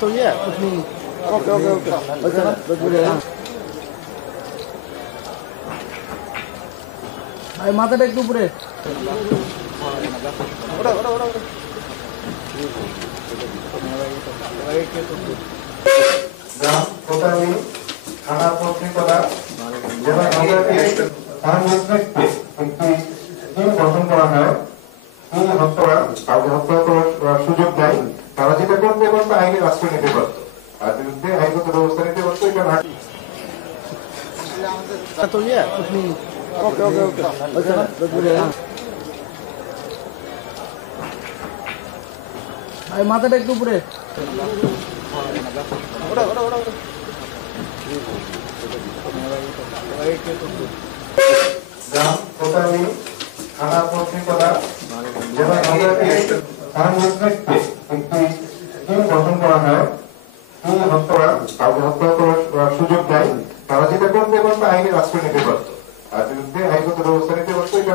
तो ये कुछ नहीं। ओके ओके ओके ভাই মাথাটা একটু উপরে ওটা ওটা ওটা গ্রাম কোটালী থানা পত্রিকা জেলা তার নেতৃত্বে একটি টিম গঠন করা হয়। তিনি হত্যা কাউকে হত্যা করার সুযোগ দেয়। তারা যেটা করতে পারতো আইনের আশ্রয় নিতে পারতো, তার বিরুদ্ধে আইনগত ব্যবস্থা নিতে পারতো। এটা तो ये कुछ नहीं। ओके ओके ओके ভাই মাথাটা একটু উপরে ওটা ওটা ওটা গ্রাম কোটালী থানা পত্রিকা জেলা তার নেতৃত্বে একটি টিম গঠন করা হয়। তিনি হত্যা কাউকে হত্যা করার সুযোগ দেয়। তারা যেটা করতে পারতো আইনের আশ্রয় নিতে পারতো, তার বিরুদ্ধে আইনগত ব্যবস্থা নিতে পারতো। এটা